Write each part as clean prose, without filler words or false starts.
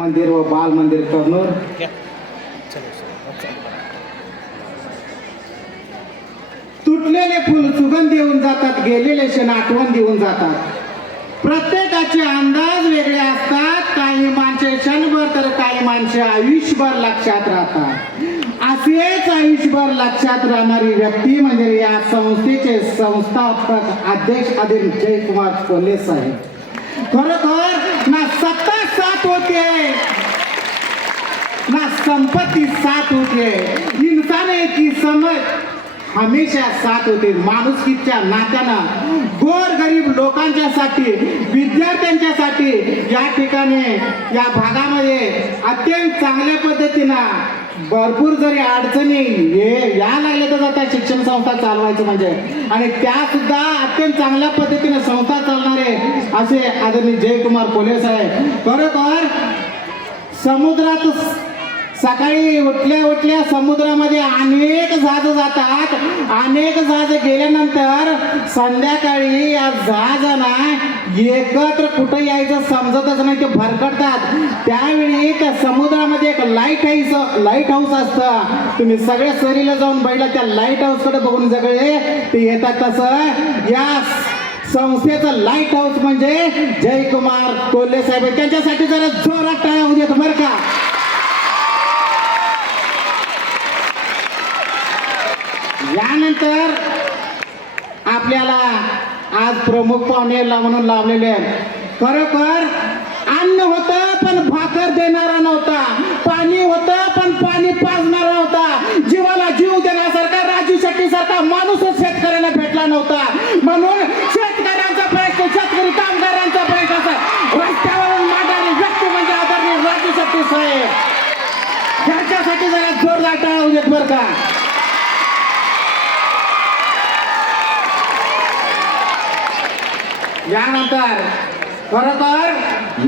मंदिर व बाल मंदिर कबनूर तुटलेले फुल सुगंध देऊन जातात, गेलेले क्षण आठवण देऊन जातात. प्रत्येकाचे अंदाज वेगळे असतात. काही माणसे क्षणभर तर काही माणसे आयुष्यभर लक्षात राहतात. असेच आयुष्यभर लक्षात राहणारी व्यक्ती म्हणजे या संस्थेचे संस्थापक अध्यक्ष आदरणीय जयकुमार कोल्हे साहेब. खरोखर ना सत्ता साथ होते ना संपत्ती साथ होते, इंसान की समज हमेशा साथ होते. माणुसकीच्या नात्यानं गोरगरीब लोकांच्यासाठी, विद्यार्थ्यांच्यासाठी या ठिकाणी या भागामध्ये अत्यंत चांगल्या पद्धतीनं भरपूर जरी अडचणी या लागल्या तर आता शिक्षण संस्था चालवायचं म्हणजे, आणि त्या सुद्धा अत्यंत चांगल्या पद्धतीने संस्था चालणारे असे आदरणीय जयकुमार कोल्हे साहेब. खरोखर समुद्रात सकाळी उठल्या समुद्रामध्ये अनेक जहाज जातात. अनेक जहाज गेल्यानंतर संध्याकाळी या जहाजांना एकत्र कुठं यायचं समजतच नाही, ते भरकटतात. त्यावेळी त्या समुद्रामध्ये एक लाईट हाऊस असतं. तुम्ही सगळ्या सहलीला जाऊन बघितलं, त्या लाईट हाऊस कडे बघून सगळे ते येतात. तसं या संस्थेचं लाईट हाऊस म्हणजे जयकुमार कोल्हे साहेब. त्यांच्यासाठी जरा जोरात टाळ्या होऊ देत बरं का. यानंतर आपल्याला आज प्रमुख पाहुणे म्हणून लावलेले. खरोखर अन्न होतं पण भाकर देणारा नव्हता, पाणी होतं पण पाणी पाजणारा नव्हता, जीवाला जीव देण्यासारखा राजू शेट्टी सारखा माणूसच शेतकऱ्यांना भेटला नव्हता. म्हणून शेतकऱ्यांचा प्रश्न, शेतकरी कामगारांचा प्रश्न रस्त्यावरून मांडणारी व्यक्ती म्हणजे आदरणीय राजू शेट्टी साहेब. त्यांच्यासाठी जरा जोरदार टाळ्या होऊ देत बरं का. यानंतर खरोखर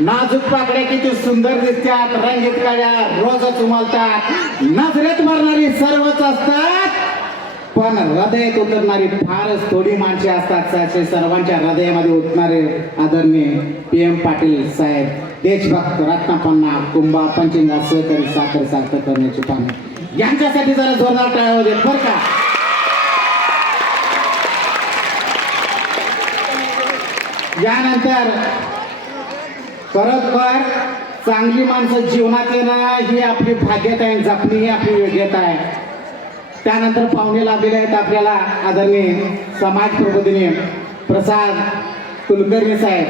नाजूक पाकड्या किती सुंदर दिसतात, रंगीत काड्या रोजच उमलतात. नजरेत मारणारी सर्वच असतात, पण हृदयात उतरणारी फारच थोडी माणसे असतात. असे सर्वांच्या हृदयामध्ये उतरणारे आदरणीय PM पाटील साहेब, देशभक्त, रत्नपन्ना, कुंभा, पंचिंगा, सहकारी, साखर सार्थ करण्याची पाने, यांच्यासाठी जरा जोरदार टाळ्या होऊ देत बरं का. यानंतर खरोखर चांगली माणसं जीवनात येणं ही आपली भाग्यता आहे, जपणी ही आपली योग्यता आहे. त्यानंतर पाहुणे लाभलेले आहेत आपल्याला आदरणीय समाज प्रबोधिनी प्रसाद कुलकर्णी साहेब.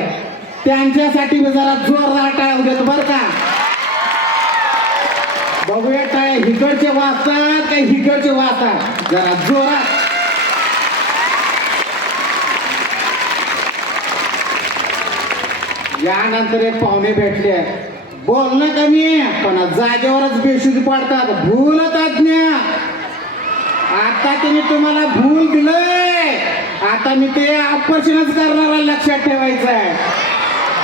त्यांच्यासाठी जरा जोरदार टाळ्या होऊ देत बरं का. बघूया टाळ्या हिकडचे वाजतात काही हिकडचे वाजतात, जरा जोरात. यानंतर एक पाहुणे भेटले, बोलणं कमी पण जागेवरच बेशुद्ध पाडतात. भूल तज्ञ, आता त्यांनी तुम्हाला भूल दिलंय, आता मी ते ऑपरेशनच करणार, लक्षात ठेवायचं आहे.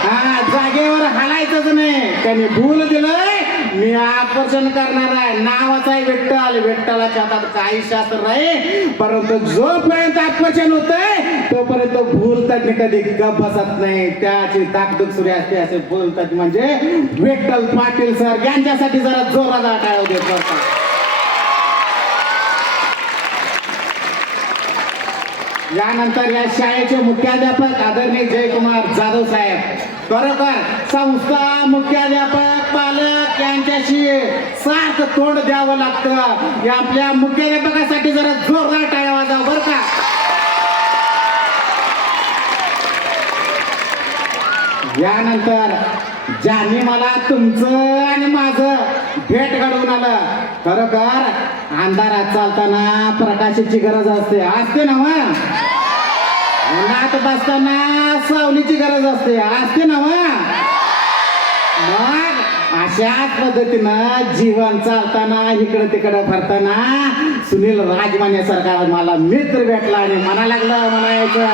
हा, जागेवर हलायचंच नाही. त्यांनी भूल दिलंय, मी ऑपरेशन करणार आहे. नावाचा आहे विठ्ठल, विठ्ठलाच्या हातात काही शास्त्र नाही, परंतु जोपर्यंत ऑपरेशन होतंय तोपर्यंत भूलतज्ञ कधी गप बसत नाही. त्याची दागदुग सुरू असते. असे भूलतज्ञ म्हणजे विठ्ठल पाटील सर, यांच्यासाठी जरा जोरात टाळ्या देत बसतात. यानंतर या शाळेचे मुख्याध्यापक आदरणीय जयकुमार जाधव साहेब. खरोखर संस्था, मुख्याध्यापक, पालक यांच्याशी साथ तोंड द्यावं लागतं. या आपल्या मुख्याध्यापकासाठी जरा जोरदार टाळ्या वाजवा बरं का. यानंतर ज्यांनी मला तुमचं आणि माझं भेट घडवून आलं. खरोखर अंधारात चालताना प्रकाशाची गरज असते ना मग, उन्हात बसताना सावलीची गरज असते ना मग अशाच पद्धतीनं जीवन चालताना इकडे तिकडे भरताना सुनील राजमान्यासारखा मला मित्र भेटला आणि म्हणा लागलं म्हणायचं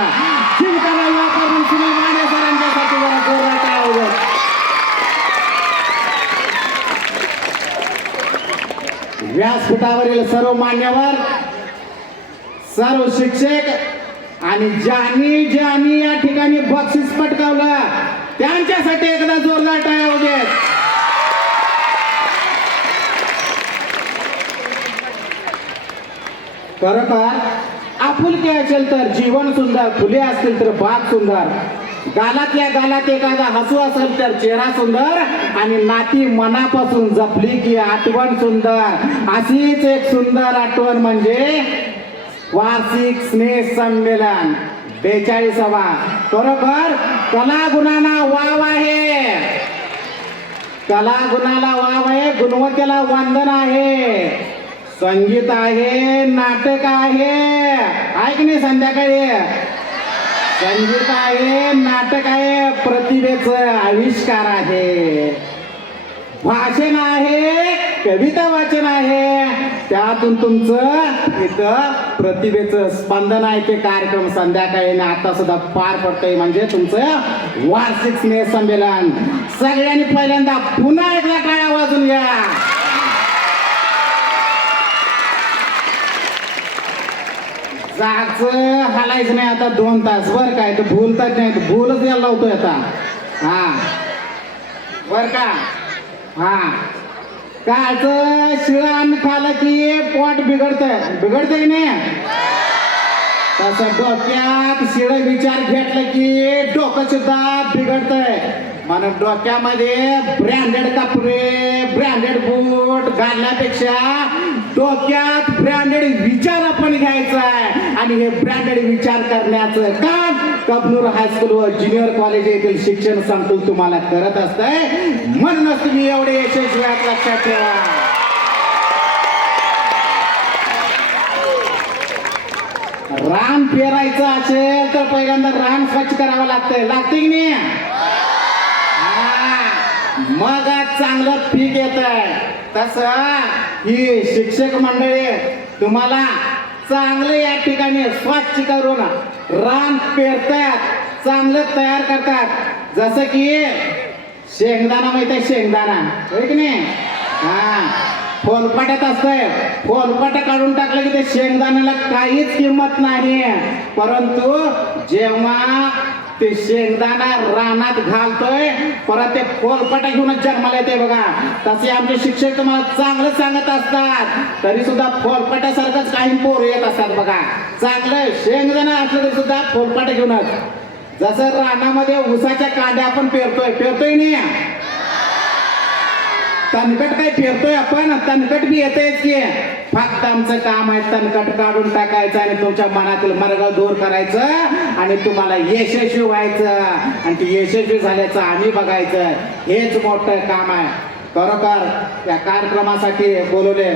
जीविकाला वापरून सुनील माने सरांच्यासाठी जरा जोरदार टाळ्या. व्यासपीठावरील सर्व मान्यवर, सर्व शिक्षक आणि ज्यांनी या ठिकाणी बक्षीस पटकावलं त्यांच्यासाठी एकदा जोरदार टाळ्या होऊ देत. खरोखर आपुलकी असेल तर जीवन सुंदर, फुले असतील तर बाग सुंदर, गालातल्या गालात एखादा हसू असेल तर चेहरा सुंदर, आणि नाती मनापासून जपली की आठवण सुंदर. अशीच एक सुंदर आठवण म्हणजे वार्षिक स्नेह संमेलन 42वा. खरोखर कलागुणांना वाव आहे, कलागुणाला वाव आहे, गुणवत्तेला वंदन आहे. संगीत आहे, नाटक आहे की नाही, संध्याकाळी संगीत आहे, नाटक आहे, प्रतिभेचं आविष्कार आहे, भाषण आहे, कविता वाचन आहे, त्यातून तुमचं इथं प्रतिभेचं स्पंदन आहे. ते कार्यक्रम संध्याकाळी आता सुद्धा पार पडतंय, म्हणजे तुमचं वार्षिक स्नेह संमेलन. सगळ्यांनी पहिल्यांदा पुन्हा एकदा टाळ्या वाजून घ्या. जागचं हालायचं नाही आता 2 तास, बर काय, तर भूलतात नाही, भूलच यायला लावतोय आता. हा बर का, हा कायचं शिळं अन्न खाल्लं की पोट बिघडतंय की नाही, तसं डोक्यात शिळं विचार घेतलं की डोकं सुद्धा बिघडतंय. म्हणून डोक्यामध्ये ब्रँडेड कपडे, ब्रँडेड बूट घालण्यापेक्षा डोक्यात ब्रँडेड विचार आपण घ्यायचा आहे, आणि हे ब्रँडेड विचार करण्याचं काम कबनूर हायस्कूल व ज्युनियर कॉलेज येथील शिक्षण संकुल तुम्हाला करत असतंय. म्हणूनच तुम्ही एवढे यशस्वी आहात, लक्षात ठेवा. रान पेरायचं असेल तर पहिल्यांदा रान स्वच्छ करावं लागतंय की नाही, मग चांगलं पीक येतंय. तसं ही शिक्षक मंडळी तुम्हाला चांगलं या ठिकाणी स्वच्छ करून रान पेरतात, चांगलं तयार करतात. जसं की शेंगदाणा माहित आहे, शेंगदाणा होय की नाही, हा फोलपाट्यात असतंय, फोलपाट्या काढून टाकलं की ते शेंगदाण्याला काहीच किंमत नाही, परंतु जेव्हा ते शेंगदाणा रानात घालतोय परत ते फोलपाट्या घेऊनच जन्माला येते बघा. तसे आमचे शिक्षक तुम्हाला चांगलं सांगत असतात, तरी सुद्धा फोलपाट्यासारखंच काही पोर येत असतात बघा. चांगलं शेंगदाणा असलं तरी सुद्धा फोलपाट्या घेऊनच. जसं रानामध्ये ऊसाच्या कांड्या आपण पेरतोय नाही, तणकट काही पेरतोय आपण, तणकट बी येतेच की. फक्त आमचं काम आहे तणकट काढून टाकायचं आणि तुमच्या मनातील मरगळ दूर करायचं आणि तुम्हाला यशस्वी व्हायचं, आणि ते यशस्वी झाल्याचं आम्ही बघायचं, हेच मोठं काम आहे. खरोखर या कार्यक्रमासाठी बोलवले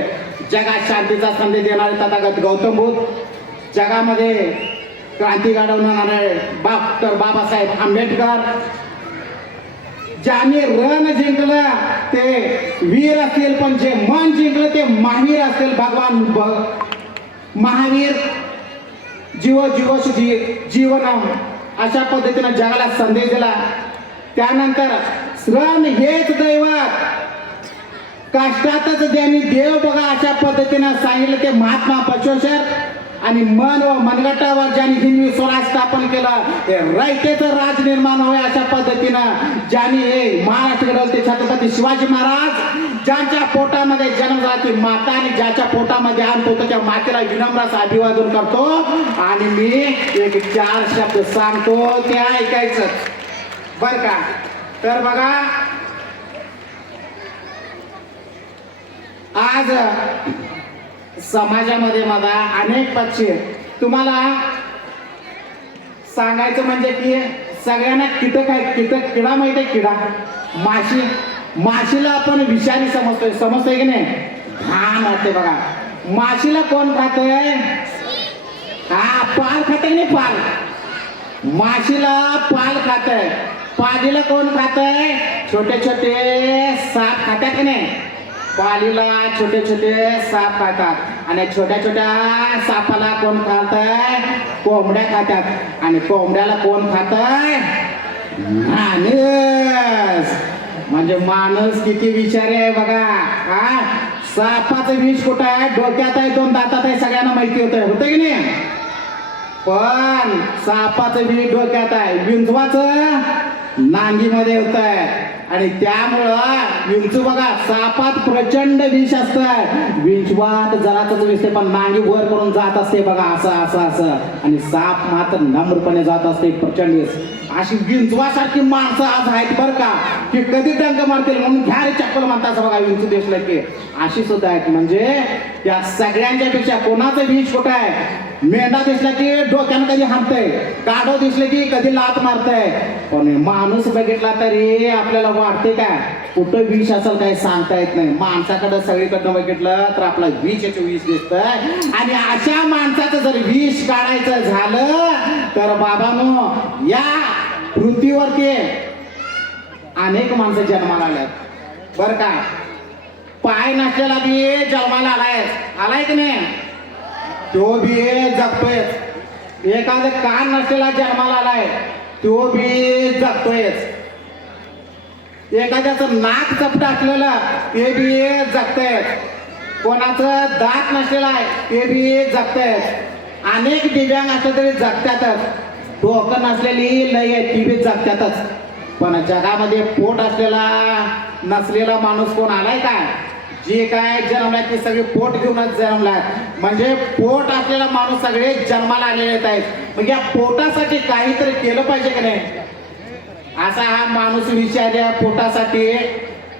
जगात शांतीचा संदेश देणारे तथागत गौतम बुद्ध, जगामध्ये क्रांती घडवणारे डॉक्टर बाबासाहेब आंबेडकर, ज्याने रण जिंकलं ते वीर असतील, पण जे मन जिंकलं ते महावीर असतील. भगवान महावीर जीवनम अशा पद्धतीने जगाला संदेश दिला. त्यानंतर श्रम हेच दैवत, कष्टातच ज्यांनी देव बघा अशा पद्धतीने सांगितलं ते महात्मा बसवेश्वर. आणि मन व मनगटावर ज्यांनी हिंदवी स्वराज स्थापन केलं ते रयतेचं राज निर्माण होय अशा पद्धतीनं ज्यांनी हे महाराष्ट्र घडवलं ते छत्रपती शिवाजी महाराज. ज्यांच्या पोटामध्ये जन्म झाला ती माता, आणि ज्याच्या पोटामध्ये अंत होतो त्या मातेला विनम्र अभिवादन करतो. आणि मी एक 4 शब्द सांगतो ते ऐकायचं बर का. तर बघा आज समाजामध्ये मला अनेक पक्षी तुम्हाला सांगायचं म्हणजे की सगळ्यांना कीटक आहे, किडा माहित आहे, किडा माशी. माशीला आपण विषारी समजतोय की नाही, घाण वाटते बघा. माशीला कोण खातंय, हा पाल खातंय नाही, पाल माशीला पाल खातंय. पालीला कोण खातंय, छोटे छोटे साप खात्यात की नाही, पालीला छोटे छोटे साप खातात. आणि छोट्या छोट्या सापाला कोण खातंय, कोंबड्या खातात. आणि कोंबड्याला कोण खातंय, माणूस. म्हणजे माणूस किती विचारी आहे बघा. हा सापाचं विष कुठं आहे, डोक्यात आहे, 2 दातात आहे, सगळ्यांना माहिती होतं की नाही. पण सापाचं विष डोक्यात आहे, विंचवाचं नांगीमध्ये होत आहे. आणि त्यामुळं विंचू बघा सापात प्रचंड विष असतं, विंचवात जराच दिसते पण नांगी वर करून जात असते बघा असं असं असं, आणि साप मात्र नम्रपणे जात असते प्रचंड विष. अशी विंचवासारखी माणसं आज आहेत बरं का, की कधी डंक मारतील म्हणून घ्या रे चप्पल म्हणतात बघा विंचू दिसलं की, अशी सुद्धा आहेत. म्हणजे त्या सगळ्यांच्या पेक्षा कोणाचं विष कुठं आहे? मेंढा दिसला की डोक्यानं कधी हाणतंय, गाढव दिसलं की कधी लात मारतंय, पण माणूस बघितला तरी आपल्याला वाटते काय कुठं विष असेल काय सांगता येत नाही. माणसाकडे सगळीकडनं बघितलं तर आपला विषाचं विष दिसतंय. आणि अशा माणसाचं जर विष काढायचं झालं तर बाबांनो या पृथ्वीवरती अनेक माणसं जन्माला आल्यात बरं का. पाय नसलेला बी जन्माला आलाय की नाही, तो बी जगतोय. एखादं कान नसलेला जन्माला आलाय तो बी जगतोय. एखाद्याचं नाक चपट असलेलं ते बी जगतंय. कोणाचं दात नसलेला आहे ते बी जगतंय. अनेक दिव्यांग असलं तरी जगतातच. डोकं नसलेली लय आहे ती बी जगतातच. पण जगामध्ये पोट असलेला नसलेला माणूस कोण आलाय का? जे काय जन्मलाय ते सगळे पोट घेऊनच जन्मलाय. म्हणजे पोट असलेला माणूस सगळे जन्माला आलेले आहेत. म्हणजे या पोटासाठी काहीतरी केलं पाहिजे की नाही, असा हा माणूस विचार पोटासाठी.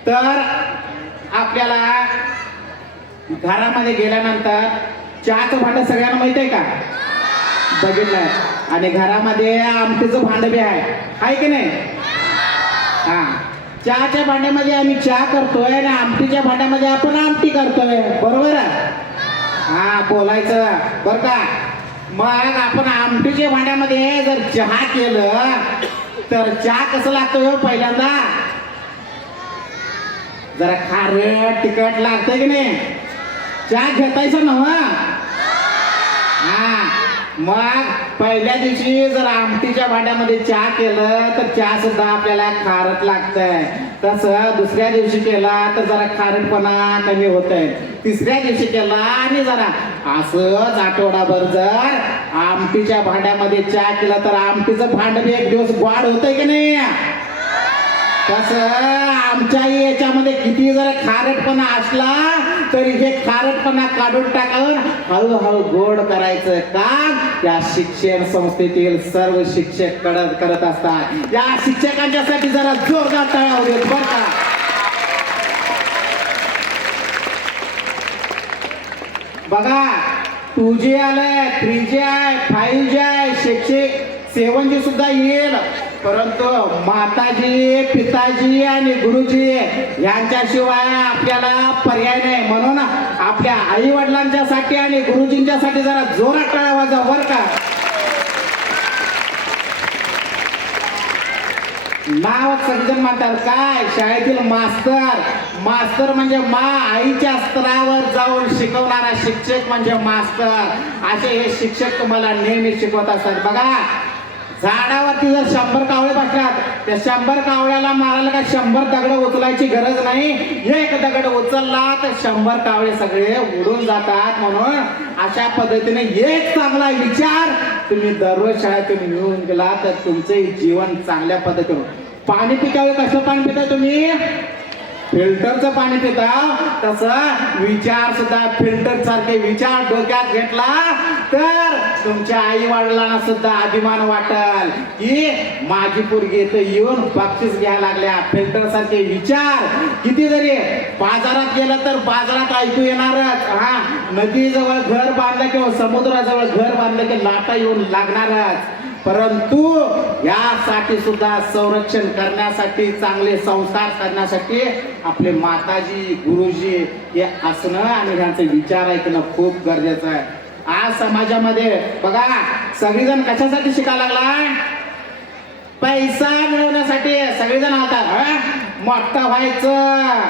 तर आपल्याला घरामध्ये गेल्यानंतर चहाचं भांड सगळ्यांना माहित आहे का? बघितलंय. आणि घरामध्ये आमटीचं भांड बी आहे की नाही? हा, चहाच्या भांड्यामध्ये आम्ही चहा करतोय आणि आमटीच्या भांड्यामध्ये आपण आमटी करतोय, बरोबर आहे? हा, बोलायचं बर का. मग आपण आमटीच्या भांड्यामध्ये जर चहा केलं तर चहा कसं लागतोय? पहिल्यांदा जरा खारट तिखट लागतंय की नाही? चहा घेतायचं ना? हा, मग पहिल्या दिवशी जर आमटीच्या भांड्यामध्ये चहा केलं तर चहा सुद्धा आपल्याला खारट लागतंय. तसं दुसऱ्या दिवशी केला तर जरा खारटपणा कमी होतंय. तिसऱ्या दिवशी केला आणि जरा असंच आठवडाभर जर आमटीच्या भांड्यामध्ये चहा केला तर आमटीचं भांड बी एक दिवस गोड होतंय की नाही? तसं आमच्या याच्यामध्ये किती जर खारटपणा असला तरी हे खारटपणा काढून टाकून हळूहळू गोड करायचं काम या शिक्षण संस्थेतील सर्व शिक्षक करत असतात. या शिक्षकांच्यासाठी जरा जोरदार टाळ्या होऊ देत बरं का. बघा 2G आलंय, 3G आहे, 5G आहे, शिक्षक 7G सुद्धा येईल. परंतु माताजी, पिताजी आणि गुरुजी यांच्याशिवाय आपल्याला पर्याय नाही. म्हणून आपल्या आई वडिलांच्या साठी आणि गुरुजींच्यासाठी जरा जोरात टाळ्या वाजवा बर का. नाव सगळेजण म्हणतात काय शाळेतील मास्तर म्हणजे आईच्या स्तरावर जाऊन शिकवणारा शिक्षक म्हणजे मास्तर. असे हे शिक्षक तुम्हाला नेहमी शिकवत असतात. बघा झाडावरती जर 100 कावळे बसतात त्या 100 कावळ्याला मारायला काय 100 दगड उचलायची गरज नाही. एक दगड उचलला तर 100 कावळे सगळे उडून जातात. म्हणून अशा पद्धतीने एक चांगला विचार तुम्ही दररोज शाळेतून घेऊन गेला तर तुमचे जीवन चांगल्या पद्धतीने. पाणी पिताय कसं पाणी पिताय तुम्ही? फिल्टरचं पाणी पिता. तसं विचार सुद्धा फिल्टर सारखे विचार डोक्यात घेतला तर तुमच्या आई वडिलांना सुद्धा अभिमान वाटेल की माझी पोरगी इथं येऊन बक्षीस घ्यायला लागल्या. फिल्टर सारखे विचार किती जरी बाजारात गेलं तर बाजारात ऐकू येणारच. हा, नदीजवळ घर बांधलं किंवा समुद्राजवळ घर बांधलं की लाटा येऊन लागणारच. परंतु यासाठी सुद्धा संरक्षण करण्यासाठी चांगले संस्कार करण्यासाठी आपले माताजी गुरुजी हे असणं आणि त्यांचे विचार ऐकणं खूप गरजेचं आहे. आज समाजामध्ये बघा सगळेजण कशासाठी शिकायला लागलाय? पैसा मिळवण्यासाठी सगळेजण आतात. मोठा व्हायचं,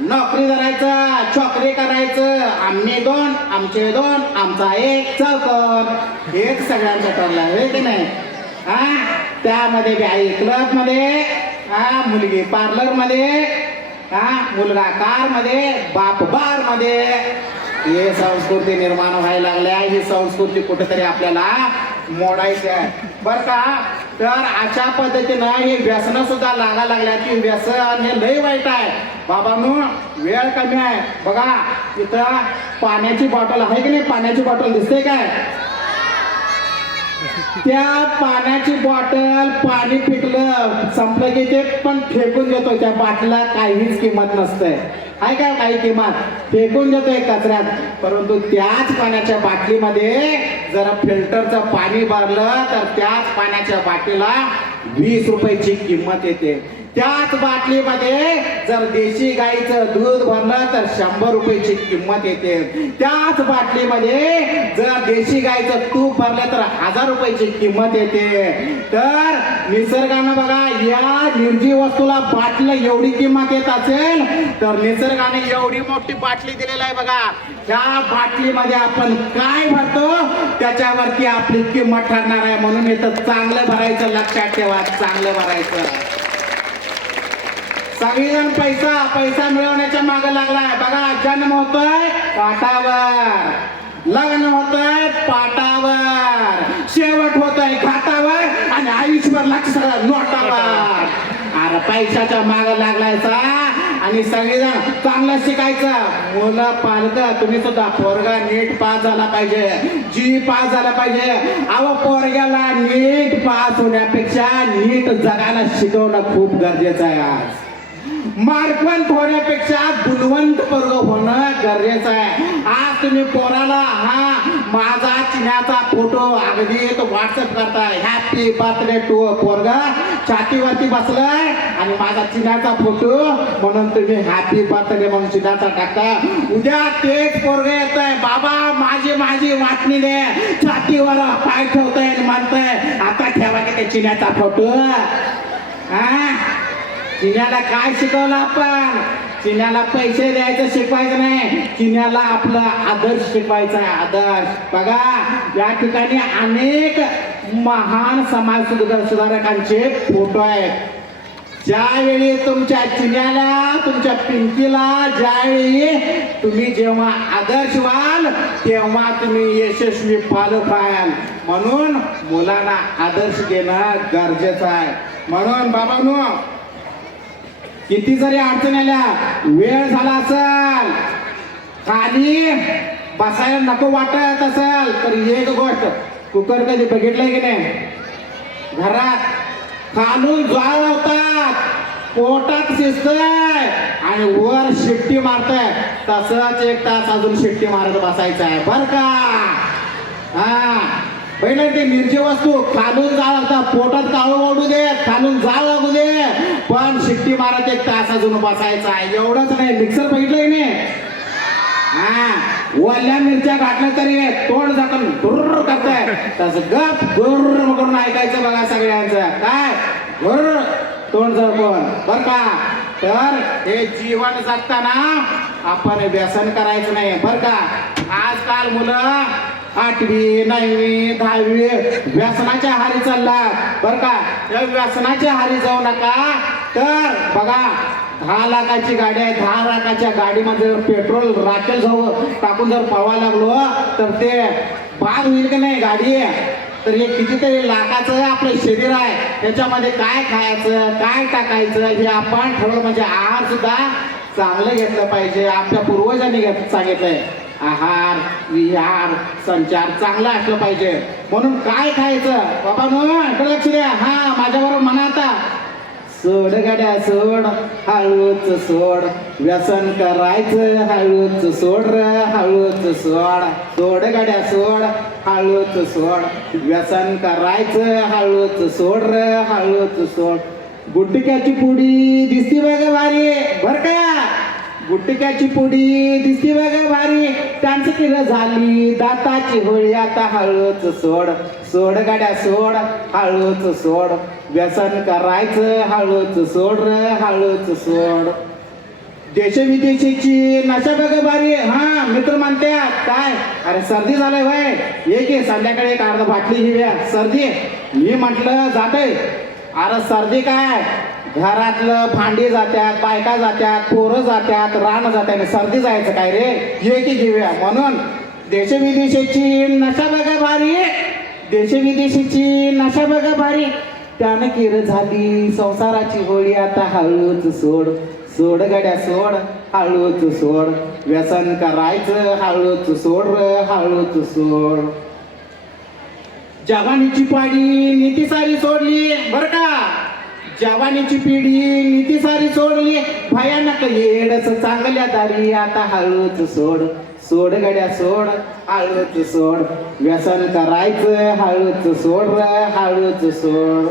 नोकरी करायचं, चोकरी करायचं, आम्ही 2 आमचे 2 आमचा 1 चौकोन, हेच सगळ्यांचं ठरलं आहे की नाही? हा, त्यामध्ये बी आई क्लब मध्ये, हा मुलगी पार्लर मध्ये, हा मुलगा कार मध्ये, बाप बार मध्ये. हे संस्कृती निर्माण व्हायला लागल्या. ही संस्कृती कुठेतरी आपल्याला मोडायची आहे बरं का. तर अशा पद्धतीनं हे व्यसन सुद्धा लागा लागल्या की व्यसन हे लय वाईट आहे बाबांनो. वेळ कमी आहे बघा, इथं पाण्याची बॉटल आहे की नाही, पाण्याची बॉटल दिसते काय, त्या पाण्याची बॉटल पाणी पिकलं संपलं की ते पण फेकून देतो, त्या बाटला काहीच किंमत नसते, आहे का काही किंमत, फेकून देतोय कचऱ्यात. परंतु त्याच पाण्याच्या बाटलीमध्ये जर फिल्टरचं पाणी भरलं तर त्याच पाण्याच्या बाटलीला 20 रुपयाची किंमत येते. त्याच बाटलीमध्ये जर देशी गाईचं दूध भरलं तर 100 रुपयाची किंमत येते. त्याच बाटलीमध्ये जर देशी गाईचं तूप भरलं तर 1000 रुपयाची किंमत येते. तर निसर्गानं बघा या निर्जीव वस्तूला बाटलीला एवढी किंमत येत असेल तर निसर्गाने एवढी मोठी बाटली दिलेली आहे बघा. त्या बाटलीमध्ये आपण काय भरतो त्याच्यावरती आपली किंमत ठरणार आहे. म्हणून इथं चांगलं भरायचं, लक्षात ठेवा, चांगलं भरायचं. सगळीजण पैसा पैसा मिळवण्याच्या मागे लागलाय बघा. जन्म होतोय काठावर, लग्न होतंय पाटावर, शेवट होतोय घाटावर आणि आयुष्यभर लक्ष नोटावर. अरे पैशाच्या मागे लागलायचा आणि सगळेजण चांगलं शिकायचं. मुलं पालक तुम्ही सुद्धा पोरगा नीट पास झाला पाहिजे, जी पास झाला पाहिजे. अहो पोरग्याला नीट पास होण्यापेक्षा नीट जगायला शिकवणं खूप गरजेचं आहे. आज मार्कवंत होण्यापेक्षा गुणवंत पोरग होणं गरजेचं आहे. आज तुम्ही पोराला हा माझा चिन्हाचा फोटो अगदी तो व्हॉट्सअप करताय, हॅपी बर्थडे टू पोरगा छातीवरती बसलाय आणि माझा चिन्हाचा फोटो म्हणून तुम्ही हॅपी बर्थडे म्हणून चिन्हाचा टाकता. उद्या तेच पोरग येत आहे, बाबा माझी माझी वाटणी दे, छातीवर पाय ठेवतोय आणि म्हणतोय आता ठेवा की ते चिन्हाचा फोटो. हा चिन्याला काय शिकवलं आपण, चिन्याला पैसे द्यायचं शिकवायचं नाही, चिन्याला आपला आदर्श शिकवायचा आहे. आदर्श बघा या ठिकाणी अनेक महान समाज सुधारकांचे फोटो आहेत. ज्यावेळी तुमच्या चिन्याला तुमच्या पिंकीला ज्यावेळी तुम्ही जेव्हा आदर्श व्हाल तेव्हा तुम्ही यशस्वी पालक व्हाल. म्हणून मुलांना आदर्श देणं गरजेचं आहे. म्हणून बाबांनो किती जरी अडचण आल्या, वेळ झाला असेल, खाली बसायला नको वाटत असेल तर एक गोष्ट, कुकर कधी बघितलंय की नाही, घरात खालून जाळ लावतात, पोटात शिजतंय आणि वर शिट्टी मारताय, तसंच 1 तास अजून शिट्टी मारत बसायचं आहे बर का. हा पहिले ते निर्जीव वस्तू खालून जाळ लागतात, पोटात काळू ओढू दे, खालून जाळ लागू दे, पण शिट्टी मारत 1 तास अजून बसायचा आहे. एवढंच नाही, मिक्सर बघितलंय नाही, हा ओल्या मिरच्या घातल्या तरी तोंड झाकून गुर्र करताय, तसं गप गुर्र करून ऐकायचं बघा सगळ्यांचं. काय गुर्र तोंड झाकून बर का. तर हे जीवन जगताना आपण व्यसन करायचं नाही बर का. आजकाल मुलं 8वी 9वी 10वी व्यसनाच्या हारी चाललात बर का. या व्यसनाच्या हारी जाऊ नका. तर बघा 10 लाखाची गाडी आहे, 10 लाखाच्या गाडीमध्ये जर पेट्रोल राखेल जाऊ टाकून जर पळवा लागलो तर ते बाद होईल की नाही गाडी. तर हे कितीतरी लाखाचं आपलं शरीर आहे, त्याच्यामध्ये काय खायचं काय टाकायचं हे आपण ठरवलं. म्हणजे आहार सुद्धा चांगलं घेतलं पाहिजे. आपल्या पूर्वजांनी सांगितलंय आहार विहार संचार चांगला असलं पाहिजे. म्हणून काय खायचं बाबा नो लक्ष द्या. हा माझ्याबरोबर म्हणा आता, सोड गाड्या सोड हळूच सोड, व्यसन करायचं हळूच सोड र हळूच सोड. सोड गाड्या सोड हळूच सोड, व्यसन करायचं हळूच सोड र हळूच सोड. गुटक्याची पुडी दिसती बघा भारी बर का, गुटक्याची पुडी दिसती बघा भारी, त्यांची किर झाली दाताची होळी, आता हळूच सोड. सोड गाड्या सोड हळूच सोड, व्यसन करायचं हळूच सोड र हळूच सोड. देशविदेशीची नशा बघा भारी. हा मित्र म्हणतात काय, अरे सर्दी झालंय भाई, एक संध्याकाळी 1 अर्धा बाटली ही सर्दी. मी म्हटलं जातय, अरे सर्दी काय, घरातलं भांडी जात्यात, बायका जात्यात, पोरं जात्यात, रान जात्यात, सर्दी जायचं काय रे, ये की घेऊया. म्हणून देशविदेशीची नशा बघा भारी, देशविदेशीची नशा बघा भारी. त्यानं किर झाली संसाराची होळी, आता हळूच सोड सोड गड्या सोड, हळूच सोड, व्यसन करायचं हळूच सोड हळूच सोड. जवानीची पाडी नीती सारी सोडली बर का, जवानीची पिढी नीती सारी सोडली, भयानक येडस चांगल्या दारी, आता हळूच सोड सोड गड्या सोड, हळूच सोड, व्यसन करायचं हळूच सोड हळूच सोड.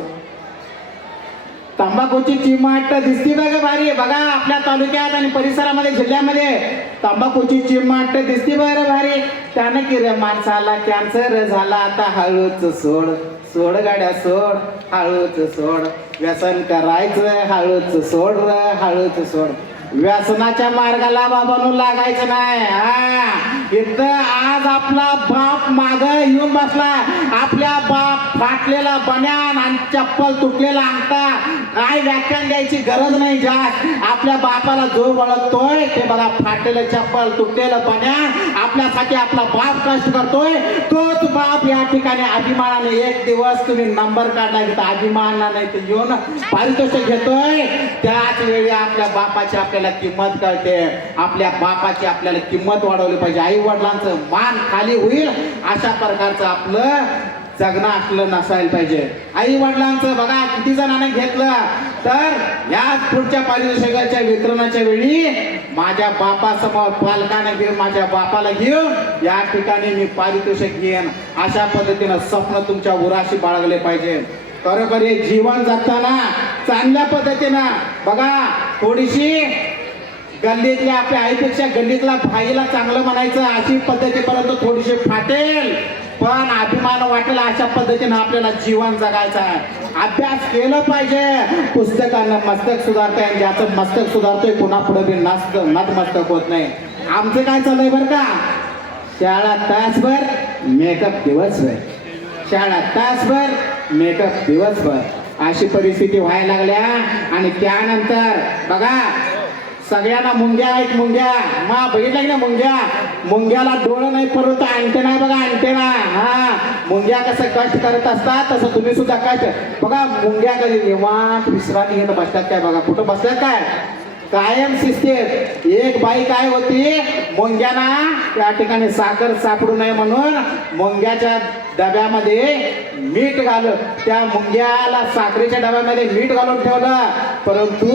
तंबाखूची चिमाट दिसती का ग भारी, बघा आपल्या तालुक्यात आणि परिसरामध्ये जिल्ह्यामध्ये तंबाखूची चिमाट दिसती बरं भारी, त्यानं की रे माणसाला कॅन्सर झाला, आता हळूच सोड सोड गाड्या सोड, हळूच सोड, व्यसन करायचं हळूच सोड हळूच सोड. व्यसनाच्या मार्गाला बाबांनो लागायचं नाही. इथं आज आपला बाप माग येऊन बसला, आपल्या बाप फाटलेला बन्यान आणि चप्पल तुटलेला अंगठा, काय व्याख्यान द्यायची गरज नाही जास्त. आपल्या बापाला जो ओळखतोय ते बघा, फाटलेलं चप्पल तुटलेलं बन्यान, आपल्यासाठी आपला बाप कष्ट करतोय, तोच बाप या ठिकाणी अभिमानाने एक दिवस तुम्ही नंबर काढला की अभिमानाने येऊन पारितोषिक घेतोय. त्याच वेळी आपल्या बापाची आपल्याला किंमत कळते, आपल्या बापाची आपल्याला किंमत वाढवली पाहिजे. आई वडिलांचं मान खाली होईल अशा प्रकारचं आपलं जगणं असलं नसायला पाहिजे. आई वडिलांचं बघा किती जणांना घेतलं, तर या पुढच्या पारितोषिकाच्या वितरणाच्या वेळी माझ्या बापासमोर पालकाने घेऊन, माझ्या बापाला घेऊन या ठिकाणी मी पारितोषिक घेईन, अशा पद्धतीनं स्वप्न तुमच्या उराशी बाळगले पाहिजे. खरोखर हे जीवन जगताना चांगल्या पद्धतीनं बघा, थोडीशी गल्लीतल्या आपल्या आईपेक्षा गल्लीतला भाईला चांगलं म्हणायचं अशी पद्धती, परंतु थोडीशी फाटेल पण अभिमान वाटेल अशा पद्धतीनं आपल्याला जीवन जगायचं आहे. अभ्यास केलं पाहिजे, पुस्तकानं मस्तक सुधारतंय आणि ज्याचं मस्तक सुधारतोय पुन्हा पुढे बी नतमस्तक होत नाही. आमचं काय चाललंय बरं का, शाळा तासभर मेकअप दिवसभर, शाळा तासभर मेकअप दिवसभर, अशी परिस्थिती व्हायला लागल्या. आणि त्यानंतर बघा सगळ्यांना मुंग्या आहेत, मुंग्या मा बघितलं ना, मुंग्याला डोळं नाही परंतु अंटेना आहे बघा, अंटेना. मुंग्या कसं कष्ट करत असतात तसं तुम्ही सुद्धा कष्ट बघा. मुंग्या कधी निवांत विश्रांती घेत बसतात काय बघा, कुठं बसतात काय, कायम शिस्तीत. एक बाई काय होती, मुंग्यांना त्या ठिकाणी साखर सापडू नये म्हणून मुंग्याच्या डब्यामध्ये मीठ घालून, त्या मुंग्याला साखरेच्या डब्यामध्ये मीठ घालून ठेवलं, परंतु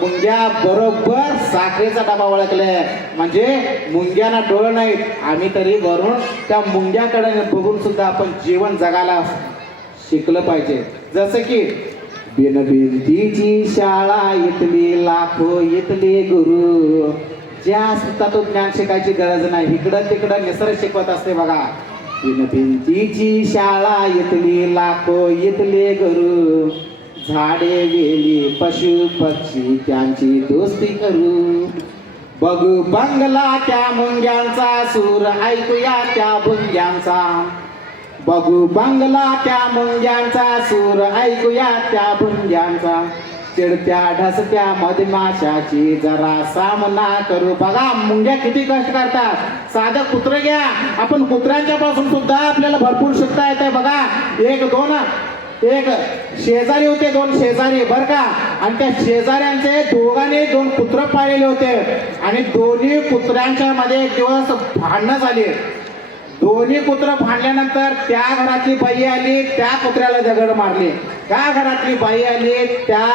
मुंग्या बरोबर साखरेचा डबा ओळखले. म्हणजे मुंग्यांना डोळं नाहीत, आम्ही तरी वरून त्या मुंग्याकडे बघून सुद्धा आपण जीवन जगायला शिकलं पाहिजे. जसं की बिनभिंतीची शाळा इथली, लाखो इथले गुरु, ज्या तत्वज्ञान शिकायची गरज नाही, इकडं तिकडं निसर्ग शिकवत असते बघा. बिनभिंतीची शाळा इथली, लाखो इथले गुरु, झाडे वेली पशु पक्षी त्यांची दोस्ती करू, बघू बंगला त्या मुंग्यांचा, सूर ऐकूया त्या भुंग्यांचा, बघू बंगला त्या मुंग्यांचा, सूर ऐकूया त्या भुंग्यांचा, चिडत्या ढसत्या मधमाशाची जरा सामना करू. बघा मुंग्या किती कष्ट करतात. साधं कुत्रं घ्या, आपण कुत्र्यांच्या पासून सुद्धा आपल्याला भरपूर शिकता येते बघा. एक शेजारी होते, दोन शेजारी बर का, आणि त्या शेजाऱ्यांचे दोघांनी दोन कुत्र पाळलेले होते आणि दोन्ही कुत्र्यांच्या मध्ये एक दिवस भांडणं झाली. दोन्ही कुत्र भांडल्यानंतर त्या घरातली बाई आली, त्या कुत्र्याला दगड मारली, त्या घरातली बाई आली, त्या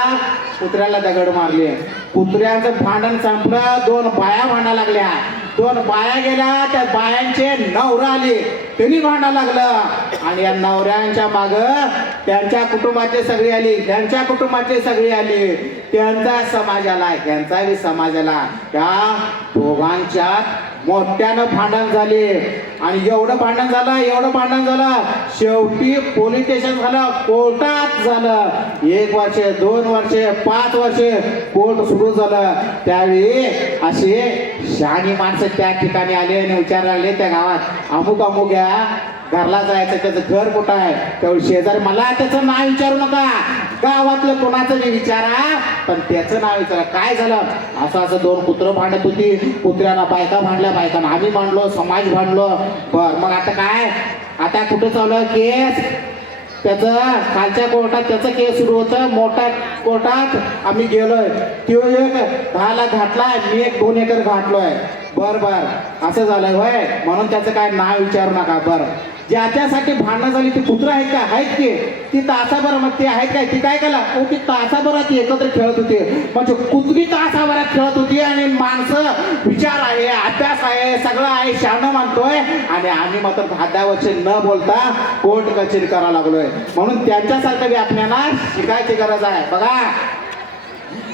कुत्र्याला दगड मारली. कुत्र्याचं भांडण संपलं, दोन बाया भांडा लागल्या, दोन बाया गेल्या, त्या बायांचे नवरा आले, त्यांनी भांडा लागलं आणि या नवऱ्यांच्या माग त्यांच्या कुटुंबाचे सगळे आली, त्यांच्या कुटुंबाचे सगळे आले, त्यांचा समाजाला त्यांचाही समाजाला, त्या दोघांच्यात मोठ्यानं भांडण झाले. आणि एवढं भांडण झालं शेवटी पोलीस स्टेशन झालं, कोर्टात झालं. 1 वर्ष 2 वर्ष 5 वर्ष कोर्ट सुरू झालं. त्यावेळी असे शहाणी माणसं त्या ठिकाणी आले आणि विचारायला लागले त्या गावात, अमुक या घरला जायचं, त्याचं घर कुठं आहे. त्यावेळी शेजारी, मला त्याचं नाव विचारू नका, गावातलं कोणाचं बी विचारा पण त्याचं नाव विचारा. काय झालं, असं दोन कुत्रं भांडत होती, कुत्र्याला बायका भांडल्या, बायकांना आम्ही भांडलो, समाज भांडलो. बर मग आता काय, आता कुठं चालू केस, त्याचं खालच्या कोर्टात त्याचं केस सुरू होतं, मोठ्या कोर्टात आम्ही गेलोय. तो एक 10 लाख घातलाय, मी एक 2 एकर घातलोय. बर बर असं झालंय होय, म्हणून त्याचं काय नाव विचारू नका. बरं ज्याच्यासाठी भांडणं झाली ती कुत्र आहेत का? आहेत की ती तासाभर मग ती आहेत काय? ती काय केला ती तासाभरात एकत्र खेळत होती. म्हणजे कुत्री तासाभरात खेळत होती आणि माणसं विचार आहे, अभ्यास आहे, सगळं आहे, शहाणं मानतोय आणि आम्ही मात्र 10 वर्ष न बोलता कोर्ट कचेरी करायला लागलोय. म्हणून त्यांच्यासारखं बी आपल्याला शिकायची गरज आहे. बघा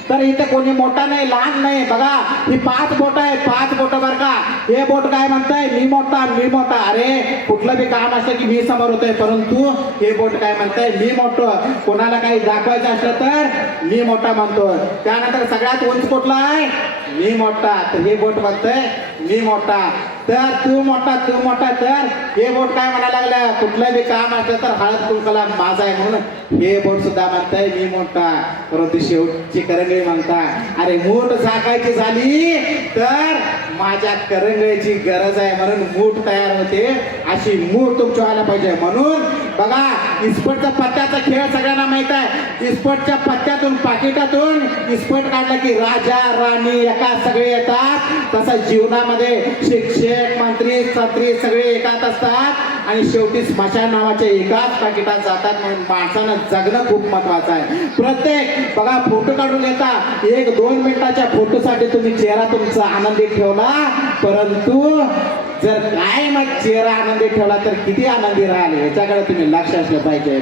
तर इथे कोणी मोठा नाही लहान नाही. बघा ही 5 बोट आहे, 5 बोट बर का. हे बोट काय म्हणताय? मी मोठा मी मोठा. अरे कुठलं बी काम असतं की मी समोर होतोय, परंतु हे बोट काय म्हणताय? मी मोठं. कोणाला काही दाखवायचं असलं तर मी मोठा म्हणतोय. त्यानंतर सगळ्यात उंच कुठला आहे? मी मोठा. तर हे बोट म्हणतंय मी मोठा. तर तू मोठा तू मोठा. तर हे बोट काय म्हणायला लागलं? कुठलं बी काम असलं तर हळद कुंकला माझा आहे, म्हणून हे बोट सुद्धा म्हणताय मी मोठा. परंतु शेवटची करंगळी म्हणता अरे मूठ झाकायची झाली तर माझ्या करंगळीची गरज आहे, म्हणून मूठ तयार होते. अशी मूठ तुमची व्हायला पाहिजे. म्हणून बघा इस्पटचा पत्त्याचा खेळ सगळ्यांना माहित आहे. इस्पटच्या पत्त्यातून पाकिटातून इस्पट काढला की राजा राणी एका सगळे येतात. तसं जीवनामध्ये शिक्षक मंत्री छत्री सगळे एकात असतात आणि शेवटी स्मशान नावाच्या एकाच पाकिटात जातात. म्हणून माणसानं जगणं खूप महत्वाचं आहे. प्रत्येक बघा फोटो काढून येता 1-2 मिनिटाच्या फोटोसाठी तुम्ही चेहरा तुमचा आनंदी ठेवला, परंतु जर काय मग चेहरा आनंदी ठेवला तर किती आनंदी राहाल याच्याकडे तुम्ही लक्ष असलं पाहिजे.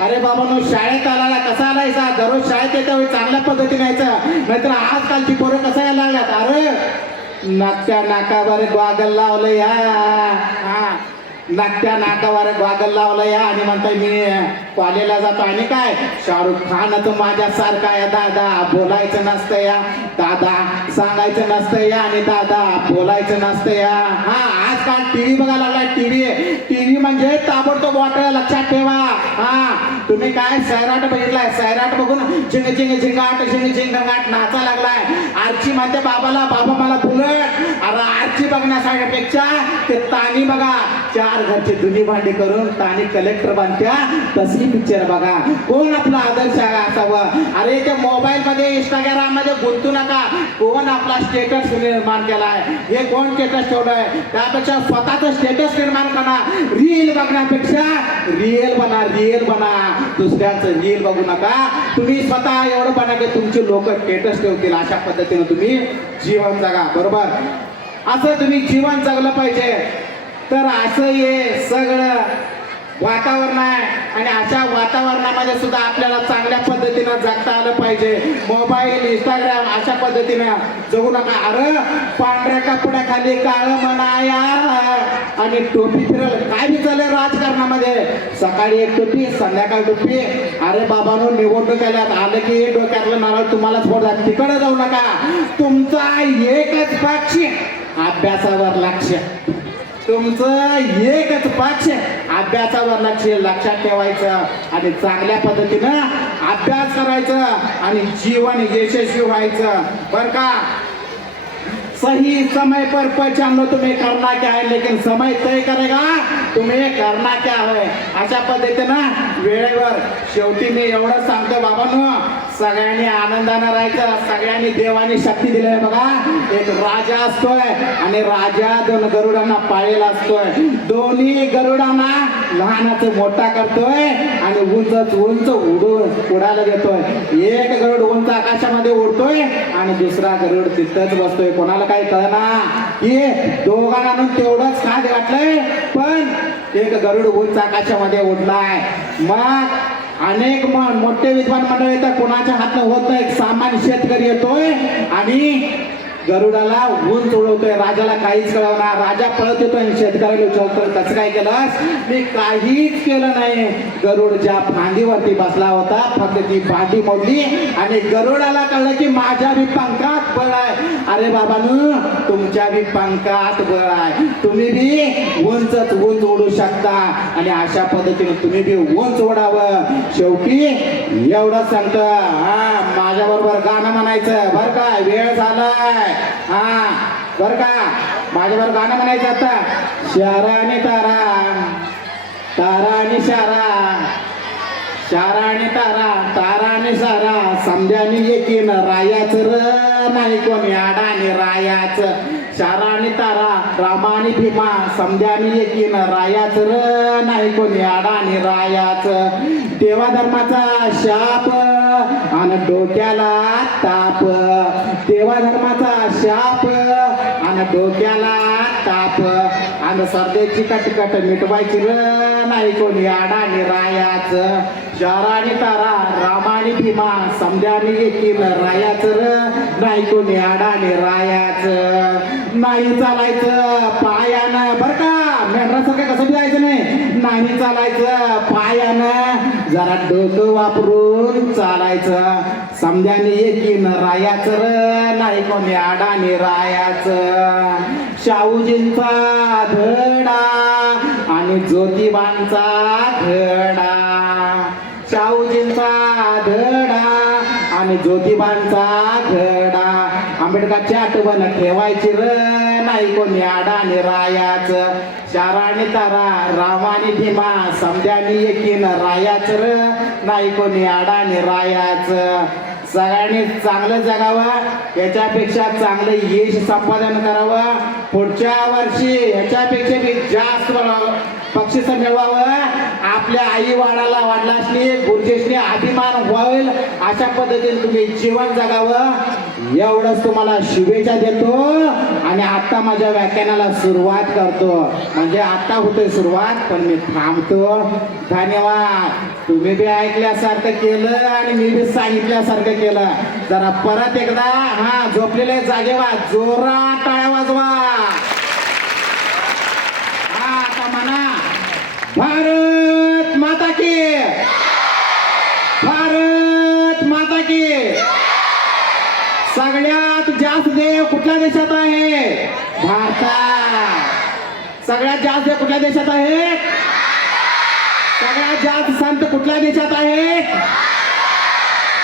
अरे बाबांनो शाळेत आला कसा आलायचा? दररोज शाळेत येत्या वेळी चांगल्या पद्धतीने यायचं, नाहीतर आजकालची पोरं कसं यायला लागल्यात? अरे नाकच्या नाकावर गॉगल लावलं या, हा नाकच्या नाकावर गॉगल लावलं या आणि म्हणताय मी कॉलेजला जातो. आणि काय शाहरुख खान तर माझ्यासारखा या दादा बोलायचं नसतं या, दादा सांगायचं नसतं या आणि दादा बोलायचं नसतं या. हा आजकाल टीव्ही बघायला लागलाय. टीव्ही म्हणजे ताबडतोब वाटलं, लक्षात ठेवा. हा तुम्ही काय सैराट बघितलाय? सैराट बघून झिंग झिंग झिंगाट झिंग झिंगाट नाचा लागलाय. आरची म्हणते बाबाला बाबा मला बुलट. अरे आरची बघण्यापेक्षा ते तानी बघा, 4 घरचे जुनी भांडी करून तानी कलेक्टर बांधत्या तसली पिक्चर बघा. कोण आपला आदर्श असावं? अरे ते मोबाईल मध्ये इंस्टाग्राम मध्ये गुंतू नका. कोण आपला स्टेटस निर्माण केलाय? हे कोण स्टेटस ठेवलंय? त्यापेक्षा स्वतःच स्टेटस निर्माण करा. रील बघण्यापेक्षा रिअल बना, रिअल बना. दुसऱ्याचं रील बघू नका. तुम्ही स्वतः एवढं बना की तुमचे लोक स्टेटस ठेवतील. अशा पद्धतीने तुम्ही जीवन जगा. बरोबर असं तुम्ही जीवन जगलं पाहिजे. तर असं हे सगळं वातावरण आहे आणि अशा वातावरणामध्ये सुद्धा आपल्याला चांगल्या पद्धतीनं जगता आलं पाहिजे. मोबाईल इंस्टाग्राम अशा पद्धतीनं जगू नका. अरे पांढऱ्या कपड्याखाली काळं म्हणाया आणि टोपी फिरल. काय बी चाललंय राजकारणामध्ये? सकाळी एक टोपी संध्याकाळी टोपी. अरे बाबांनो निवडणूक आल्यात आलं की डोक्यातलं नारळ तुम्हालाच फोडतात. तिकडे जाऊ नका. तुमचा एकच पक्ष अभ्यासावर लक्ष. तुमचं एकच पक्ष अभ्यासावर लक्षात ठेवायचं आणि चांगल्या पद्धतीनं अभ्यास करायचं आणि जीवन यशस्वी व्हायचं. बर का? सही समय पर पहचान लो तुम्हें करना क्या है, लेकिन समय तय करेगा तुम्हें करना क्या है. अशा पद्धतीनं वेळेवर. शेवटी मी एवढं सांगतो बाबांनो, सगळ्यांनी आनंदानं राहायचं. सगळ्यांनी देवानी शक्ती दिली आहे. बघा एक राजा असतोय आणि राजा 2 गरुडांना पाळलेला असतोय. दोन्ही गरुडांना लहानाचं मोठा करतोय आणि उंच उडायला देतोय. एक गरुड उंच आकाशामध्ये उडतोय आणि दुसरा गरुड तिथंच बसतोय. कोणाला काही कळना की दोघांना तेवढंच खाद घातलंय, पण एक गरुड उंच आकाशामध्ये उडलाय. मग अनेक मोठे विद्वान मंडळ येतात, कोणाच्या हातनं होत नाही. सामान्य शेतकरी येतोय आणि गरुडाला उंच उडवतोय. राजाला काहीच कळवणार. राजा पळत येतो आणि शेतकऱ्याला विचारतो कसं काय केलंस? मी काहीच केलं नाही. गरुड ज्या फांदीवरती बसला होता फक्त ती फांदी मोडली आणि गरुडाला कळलं की माझ्या बी पंखात बळ आहे. अरे बाबांनो तुमच्या बी पंखात बळ आहे. तुम्ही बी उंच उडू शकता आणि अशा पद्धतीने तुम्ही बी उंच उडावं. शेवटी एवढं सांगतं. हा माझ्या बरोबर गाणं म्हणायचं बर का? वेळ झालाय. हा बर का? माझ्यावर गाणं म्हणायचं आता. शारा आणि तारा, तारा आणि शारा, शाराने तारा ताराने सारा समजाने एकीन रायाच र नाही कोणी आडाने रायाच शाराने तारा रामाने भीमा समजाने एकीन रायाच र नाही कोणी आडाने रायाच देवा धर्माचा शाप आणि डोक्याला ताप देवा धर्माचा शाप आणि डोक्याला ताप आणि सर्देची कटकट मिटवायची र नाही कोणी आडाने रायाच शहराने तारा रामाने भीमा समजाने एकीन रायाच र नाही कोणी आडाने रायाच नाही चालायचं पायानं बर का मेंढरासारखं कसं बी जायचं नाही चालायचं पायानं जरा डोकं वापरून चालायचं समजाने एकीन रायाच र नाही कोणी आडाने रायाच शाहूजींचा धडा आणि ज्योतिबांचा धडा शाहूजींचा धडा आणि ज्योतिबांचा धडा आंबेडकरची आठवण ठेवायची र नाही कोणी आडाने रायाच शाराने तारा रामाने भीमा समजाने एकीन रायाच र नाही कोणी आडाने रायाच सगळ्यांनी चांगलं जगावं याच्यापेक्षा चांगलं यश संपादन करावं पुढच्या वर्षी ह्याच्यापेक्षा बी जास्त बक्षीस मिळवावं आपल्या आई वडिलांनी गुरुजींनी अभिमान होईल अशा पद्धतीने तुम्ही जीवन जगावं एवढंच तुम्हाला शुभेच्छा देतो आणि आता माझ्या व्याख्यानाला सुरुवात करतो म्हणजे आता होते सुरुवात पण मी थांबतो धन्यवाद तुम्ही बी ऐकल्यासारखं केलं आणि मी बी सांगितल्यासारखं केलं जरा परत एकदा हा झोपलेल्या जागेवा जोरात टाळ्या वाजवा हा आता म्हणा भारत माता की भारत माता की सगळ्यात जास्त देव कुठल्या देशात आहे भारतात सगळ्यात जास्त देव कुठल्या देशात आहे सगळ्यात जास्त संत कुठल्या देशात आहे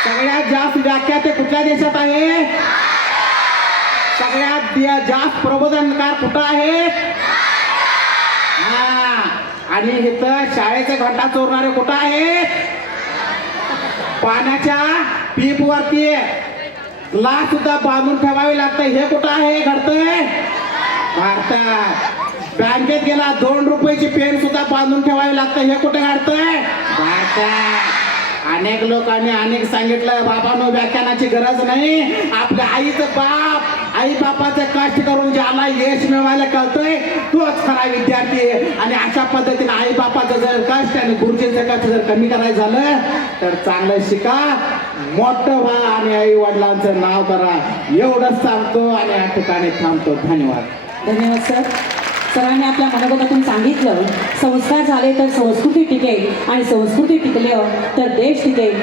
सगळ्यात जास्त व्याख्याते कुठल्या देशात आहे सगळ्यात जास्त प्रबोधनकार कुठं आहे आणि इथं शाळेचे घंटा चोरणारे कुठं आहेत पाण्याच्या पीप वरती ग्लास सुद्धा बांधून ठेवावे लागतं हे कुठं आहे घडतंय भारतात बँकेत गेला 2 रुपयाची पेन सुद्धा बांधून ठेवावी लागतं हे कुठे घडतंय भारतात अनेक लोकांनी अनेक सांगितलं बाबांनो व्याख्यानाची गरज नाही आपल्या आईचं बाप आई बापाचं कष्ट करून ज्याला यश मिळवायला कळतोय तोच खरा विद्यार्थी आणि अशा पद्धतीने आई बापाचं जर कष्ट आणि गुरुजींचं कष्ट जर कमी करायचं झालं तर चांगलं शिका मोठं व्हा आणि आई वडिलांचं नाव करा एवढंच सांगतो आणि या ठिकाणी थांबतो धन्यवाद धन्यवाद सर सरांनी आपल्या मनोगतातून सांगितलं संस्कार झाले तर संस्कृती टिकेल आणि संस्कृती टिकल्यावर तर देश टिकेल